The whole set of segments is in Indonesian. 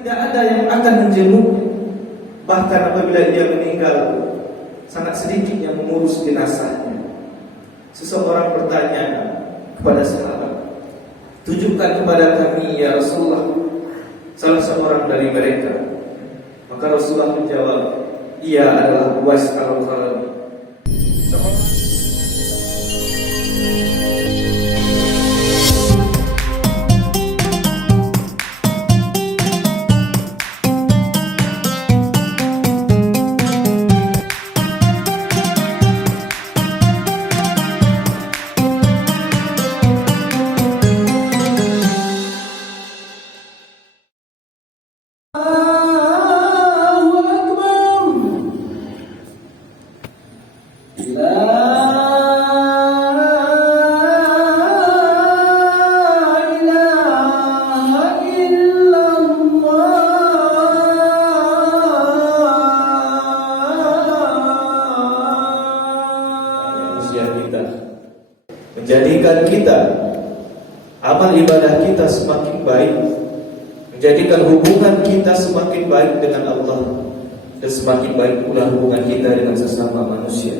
Tidak ada yang akan menjenguknya. Bahkan apabila dia meninggal, sangat sedikit yang mengurus jenazahnya. Seseorang bertanya kepada sahabat, tunjukkan kepada kami ya Rasulullah salah seorang dari mereka. Maka Rasulullah menjawab, ia adalah Uwais al-Qarni. Menjadikan kita, amal ibadah kita semakin baik, menjadikan hubungan kita semakin baik dengan Allah, dan semakin baik pula hubungan kita dengan sesama manusia.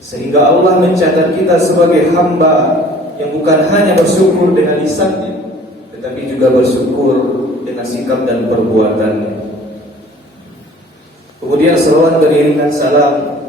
Sehingga Allah mencatat kita sebagai hamba yang bukan hanya bersyukur dengan lisannya, tetapi juga bersyukur dengan sikap dan perbuatannya. Kemudian salawat beriringan salam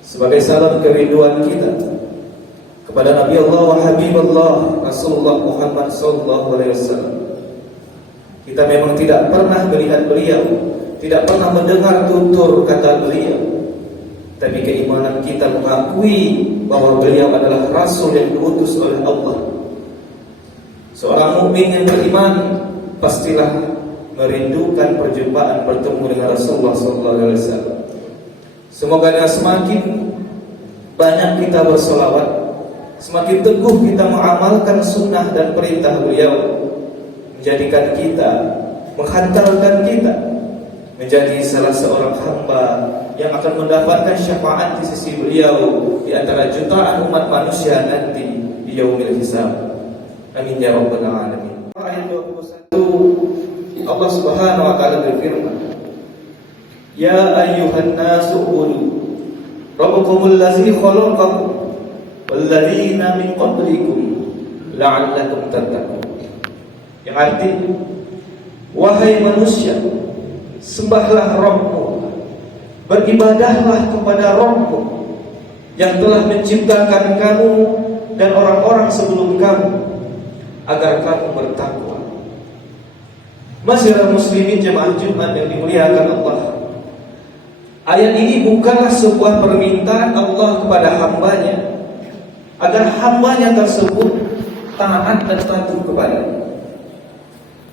sebagai salam kerinduan kita kepada Nabi Allah wa Habibullah Rasulullah Muhammad sallallahu alaihi wasallam. Kita memang tidak pernah melihat beliau, tidak pernah mendengar tutur kata beliau, tapi keimanan kita mengakui bahwa beliau adalah Rasul yang diutus oleh Allah. Seorang mukmin yang beriman pastilah merindukan perjumpaan bertemu dengan Rasulullah sallallahu alaihi wasallam. Semoga dengan semakin banyak kita bersolawat, semakin teguh kita mengamalkan sunnah dan perintah beliau, menjadikan kita, menghantarkan kita menjadi salah seorang hamba yang akan mendapatkan syafaat di sisi beliau di antara jutaan umat manusia nanti di yaumil hisab. Amin ya rabbal alamin. Ayat 21 Allah Subhanahu wa taala berfirman, ya ayyuhan nasu qulu rabbukumul ladzi khalaqakum walladzina min qablikum la'allakum tattaqun. Yang artinya, wahai manusia, sembahlah Rabbmu, beribadahlah kepada Rabbmu yang telah menciptakan kamu dan orang-orang sebelum kamu, agar kamu bertakwa. Masyarakat muslimin jemaah Jumat yang dimuliakan Allah, ayat ini bukanlah sebuah permintaan Allah kepada hambanya agar hambanya tersebut taat dan patuh kepadanya.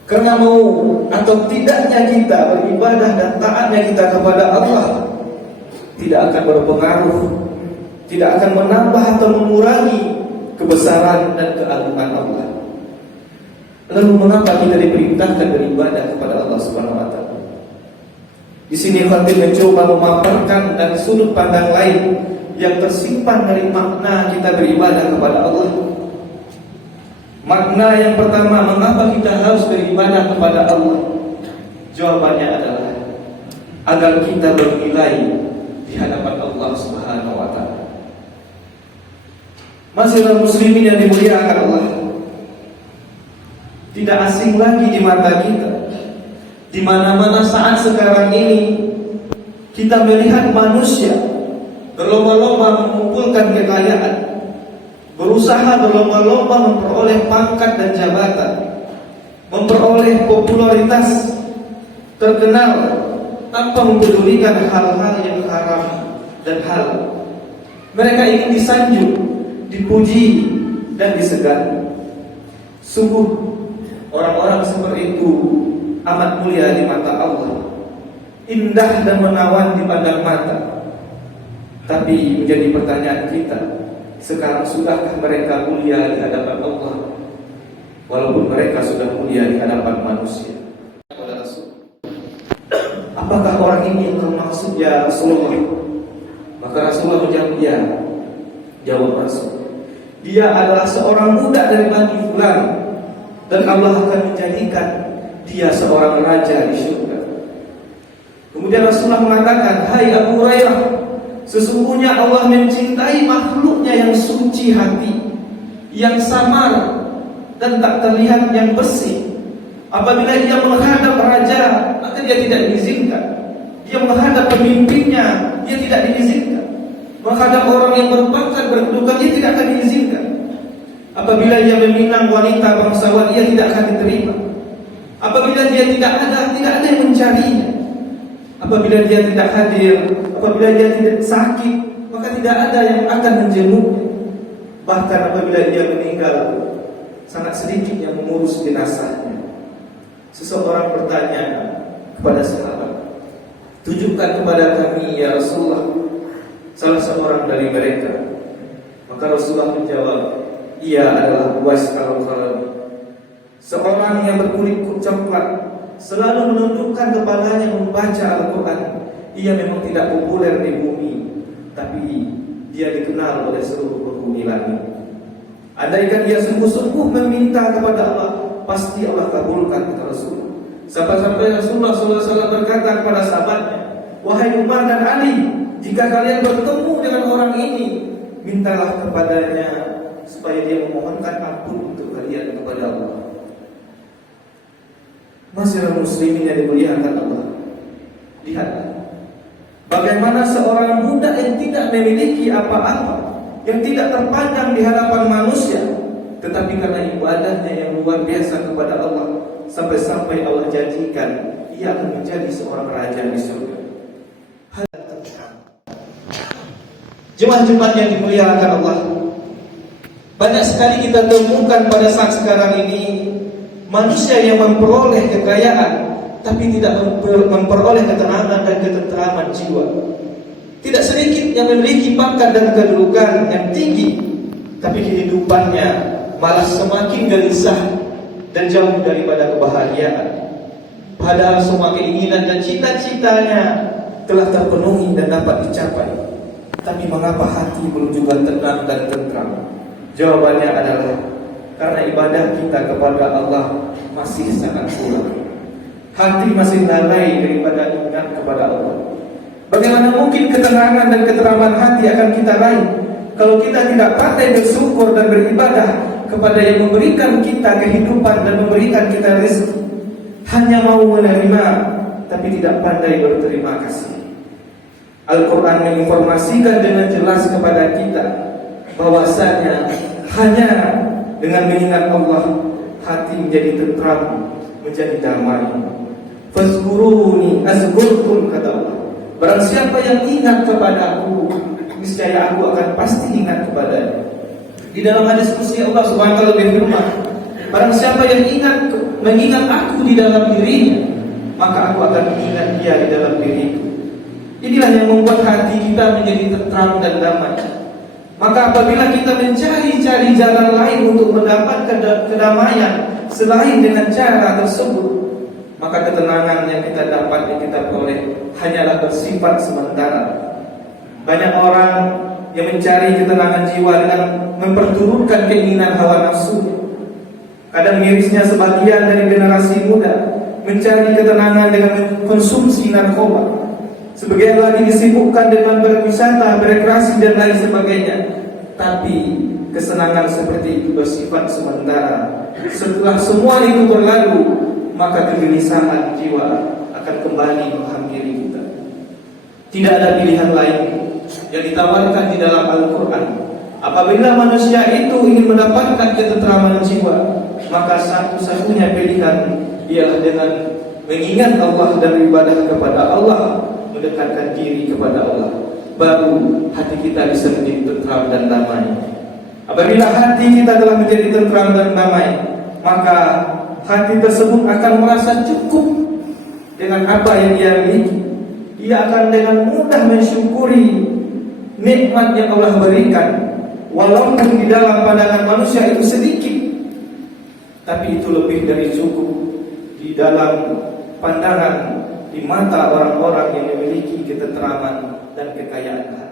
Karena mau atau tidaknya kita beribadah dan taatnya kita kepada Allah tidak akan berpengaruh, tidak akan menambah atau mengurangi kebesaran dan keagungan Allah. Lalu mengapa kita diperintahkan beribadah kepada Allah Subhanahu wa taala? Di sini Khatib mencoba memaparkan dan sudut pandang lain yang tersimpan dari makna kita beribadah kepada Allah. Makna yang pertama, mengapa kita harus beribadah kepada Allah? Jawabannya adalah agar kita bernilai di hadapan Allah Subhanahu wa taala. Masyarakat muslimin yang dimuliakan Allah, tidak asing lagi di mata kita, di mana-mana saat sekarang ini kita melihat manusia berlomba-lomba mengumpulkan kekayaan, berusaha berlomba-lomba memperoleh pangkat dan jabatan, memperoleh popularitas, terkenal, tanpa mempedulikan hal-hal yang haram dan halal. Mereka ingin disanjung, dipuji, dan disegani. Sungguh orang-orang seperti itu amat mulia di mata Allah, indah dan menawan dipandang mata. Tapi menjadi pertanyaan kita, sekarang sudahkah mereka mulia di hadapan Allah, walaupun mereka sudah mulia di hadapan manusia? Apakah orang ini yang maksud ya Rasulullah? Maka Rasulullah menjawab, ya. Jawab Rasul, dia adalah seorang budak dari Bani Fulan, dan Allah akan menjadikan dia seorang raja di surga. Kemudian Rasulullah mengatakan, hai Abu Hurairah, sesungguhnya Allah mencintai makhluknya yang suci hati, yang samar dan tak terlihat, yang bersih. Apabila dia menghadap raja, maka dia tidak diizinkan. Dia menghadap pemimpinnya, dia tidak diizinkan. Menghadap orang yang berpangkat, berkedudukan, dia tidak akan diizinkan. Apabila dia meminang wanita bangsawan, dia tidak akan diterima. Apabila dia tidak ada yang mencarinya. Apabila dia tidak hadir, apabila dia tidak sakit, maka tidak ada yang akan menjenguknya. Bahkan apabila dia meninggal, sangat sedikit yang mengurus jenazahnya. Seseorang bertanya kepada sahabat, tunjukkan kepada kami ya Rasulullah salah seorang dari mereka. Maka Rasulullah menjawab, ia adalah Uwais al-Qarni, seorang yang berkulit coklat, selalu menundukkan kepalanya membaca Al-Quran. Ia memang tidak populer di bumi, tapi dia dikenal oleh seluruh penghuni langit. Andaikan dia sungguh-sungguh meminta kepada Allah, pasti Allah kabulkan, kata Rasulullah. Sampai-sampai Rasulullah SAW berkata kepada sahabatnya, wahai Umar dan Ali, jika kalian bertemu dengan orang ini, mintalah kepadanya supaya dia memohonkan ampun untuk kalian kepada Allah. Masyarakat muslimin yang dimuliakan Allah, lihat bagaimana seorang budak yang tidak memiliki apa-apa, yang tidak terpandang di hadapan manusia, tetapi karena ibadahnya yang luar biasa kepada Allah, sampai-sampai Allah janjikan ia akan menjadi seorang raja di surga. Jemaah-jemaah yang dimuliakan Allah, banyak sekali kita temukan pada saat sekarang ini manusia yang memperoleh kekayaan tapi tidak memperoleh ketenangan dan ketentraman jiwa. Tidak sedikit yang memiliki pangkat dan kedudukan yang tinggi, tapi kehidupannya malah semakin gelisah dan jauh daripada kebahagiaan. Padahal semua keinginan dan cita-citanya telah terpenuhi dan dapat dicapai, tapi mengapa hati belum juga tenang dan tentram? Jawabannya adalah karena ibadah kita kepada Allah masih sangat kurang. Hati masih lalai daripada ingat kepada Allah. Bagaimana mungkin ketenangan dan keteraman hati akan kita raih kalau kita tidak pandai bersyukur dan beribadah kepada yang memberikan kita kehidupan dan memberikan kita rezeki? Hanya mau menerima tapi tidak pandai berterima kasih. Al-Quran menginformasikan dengan jelas kepada kita bahwasanya hanya dengan mengingat Allah hati menjadi tentram, menjadi damai. Fazkuruni azkurkum, kata Allah. Barang siapa yang ingat kepada aku, niscaya aku akan pasti ingat kepadanya. Di dalam hadis qudsi Allah Subhanahu wa taala berfirman, barang siapa yang mengingat aku di dalam dirinya, maka aku akan mengingat dia di dalam diriku. Inilah yang membuat hati kita menjadi tentram dan damai. Maka apabila kita mencari-cari jalan lain untuk mendapatkan kedamaian selain dengan cara tersebut, maka ketenangan yang kita dapat, yang kita peroleh hanyalah bersifat sementara. Banyak orang yang mencari ketenangan jiwa dengan memperturutkan keinginan hawa nafsu. Kadang mirisnya sebagian dari generasi muda mencari ketenangan dengan konsumsi narkoba. Sebagian lagi disibukkan dengan berwisata, berekreasi dan lain sebagainya. Tapi kesenangan seperti itu bersifat sementara. Setelah semua itu berlalu, maka kegelisahan jiwa akan kembali menghampiri kita. Tidak ada pilihan lain yang ditawarkan di dalam Al-Quran. Apabila manusia itu ingin mendapatkan ketentraman jiwa, maka satu-satunya pilihan ialah dengan mengingat Allah dan beribadah kepada Allah, mendekatkan diri kepada Allah, baru hati kita bisa menjadi tentram dan damai. Apabila hati kita telah menjadi tentram dan damai, maka hati tersebut akan merasa cukup dengan apa yang dia miliki. Dia akan dengan mudah mensyukuri nikmat yang Allah berikan, walaupun di dalam pandangan manusia itu sedikit, tapi itu lebih dari cukup di dalam pandangan, di mata orang-orang yang memiliki ketentraman dan kekayaan.